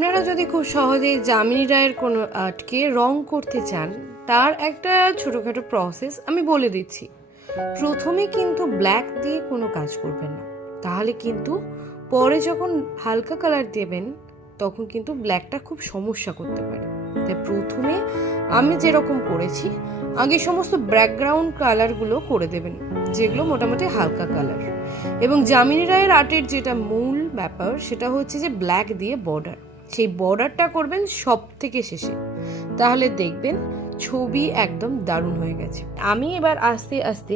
আপনারা যদি খুব সহজে যামিনী রায়ের কোনো আর্টকে রং করতে চান, তার একটা ছোটোখাটো প্রসেস আমি বলে দিচ্ছি। প্রথমে কিন্তু ব্ল্যাক দিয়ে কোনো কাজ করবেন না, তাহলে কিন্তু পরে যখন হালকা কালার দেবেন তখন কিন্তু ব্ল্যাকটা খুব সমস্যা করতে পারে। তাই প্রথমে আমি যেরকম করেছি, আগে সমস্ত ব্যাকগ্রাউন্ড কালারগুলো করে দেবেন, যেগুলো মোটামুটি হালকা কালার। এবং যামিনী রায়ের আর্টের যেটা মূল ব্যাপার সেটা হচ্ছে যে ব্ল্যাক দিয়ে বর্ডার, সেই বর্ডারটা করবেন সব থেকে শেষে, তাহলে দেখবেন ছবি একদম দারুণ হয়ে গেছে। আমি এবার আস্তে আস্তে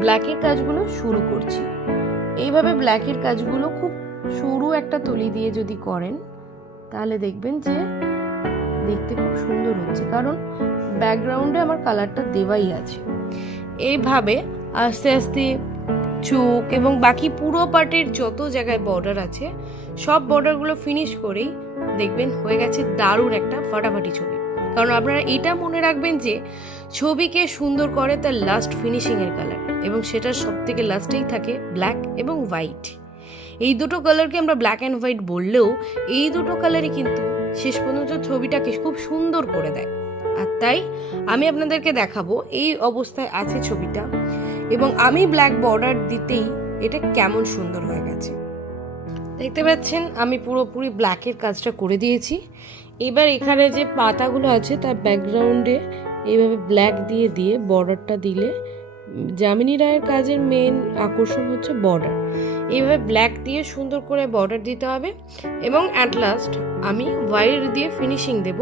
ব্ল্যাকের কাজগুলো শুরু করছি। এইভাবে ব্ল্যাকের কাজগুলো খুব সরু একটা তুলি দিয়ে যদি করেন তাহলে দেখবেন যে দেখতে খুব সুন্দর হচ্ছে, কারণ ব্যাকগ্রাউন্ডে আমার কালারটা দেওয়াই আছে। এইভাবে আস্তে আস্তে চোখ এবং বাকি পুরো পার্টের যত জায়গায় বর্ডার আছে সব বর্ডারগুলো ফিনিশ করেই দেখবেন হয়ে গেছে দারুণ একটা ফাটাফাটি ছবি। কারণ আপনারা এটা মনে রাখবেন যে ছবিকে সুন্দর করে তার লাস্ট ফিনিশিংয়ের কালার, এবং সেটার সব থেকে লাস্টেই থাকে ব্ল্যাক এবং হোয়াইট। এই দুটো কালারকে আমরা ব্ল্যাক অ্যান্ড হোয়াইট বললেও এই দুটো কালারই কিন্তু শেষ পর্যন্ত ছবিটাকে খুব সুন্দর করে দেয়। আর তাই আমি আপনাদেরকে দেখাবো এই অবস্থায় আছে ছবিটা, এবং আমি ব্ল্যাক বর্ডার দিতেই এটা কেমন সুন্দর হয়ে গেছে। দেখতে পাচ্ছেন আমি পুরোপুরি ব্ল্যাকের কাজটা করে দিয়েছি। এবার এখানে যে পাতাগুলো আছে তার ব্যাকগ্রাউন্ডে এইভাবে ব্ল্যাক দিয়ে দিয়ে বর্ডারটা দিলে, যামিনী রায়ের কাজের মেন আকর্ষণ হচ্ছে বর্ডার। এইভাবে ব্ল্যাক দিয়ে সুন্দর করে বর্ডার দিতে হবে, এবং অ্যাট লাস্ট আমি হোয়াইট দিয়ে ফিনিশিং দেব,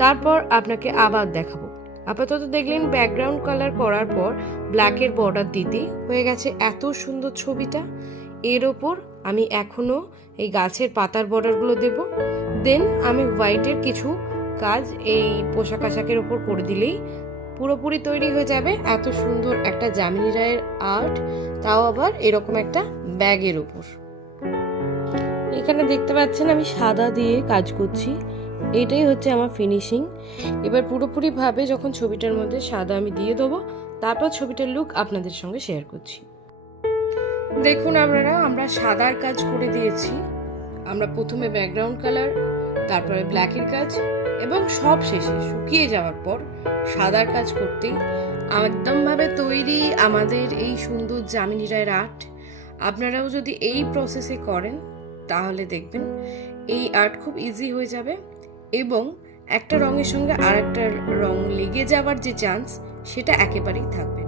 তারপর আপনাকে আবার দেখাবো। আপাতত দেখলেন ব্যাকগ্রাউন্ড কালার করার পর ব্ল্যাকের বর্ডার দিতেই হয়ে গেছে এত সুন্দর ছবিটা। এর ওপর আমি এখনও এই গাছের পাতার বর্ডারগুলো দেব, দেন আমি হোয়াইটের কিছু কাজ এই পোশাক আশাকের ওপর করে দিলেই পুরোপুরি তৈরি হয়ে যাবে এত সুন্দর একটা যামিনী রায়ের আর্ট, তাও আবার এরকম একটা ব্যাগের ওপর। এখানে দেখতে পাচ্ছেন আমি সাদা দিয়ে কাজ করছি, এটাই হচ্ছে আমার ফিনিশিং। এবার পুরোপুরিভাবে যখন ছবিটার মধ্যে সাদা আমি দিয়ে দেবো, তারপর ছবিটার লুক আপনাদের সঙ্গে শেয়ার করছি। দেখুন আমরা সাদার কাজ করে দিয়েছি। আমরা প্রথমে ব্যাকগ্রাউন্ড কালার, তারপরে ব্ল্যাকের কাজ, এবং সব শেষে শুকিয়ে যাওয়ার পর সাদার কাজ করতেই একদমভাবে তৈরি আমাদের এই সুন্দর যামিনী রায়ের আর্ট। আপনারাও যদি এই প্রসেসে করেন তাহলে দেখবেন এই আর্ট খুব ইজি হয়ে যাবে, এবং একটা রঙের সঙ্গে আর একটা রং লেগে যাওয়ার যে চান্স সেটা একেবারেই থাকবে না।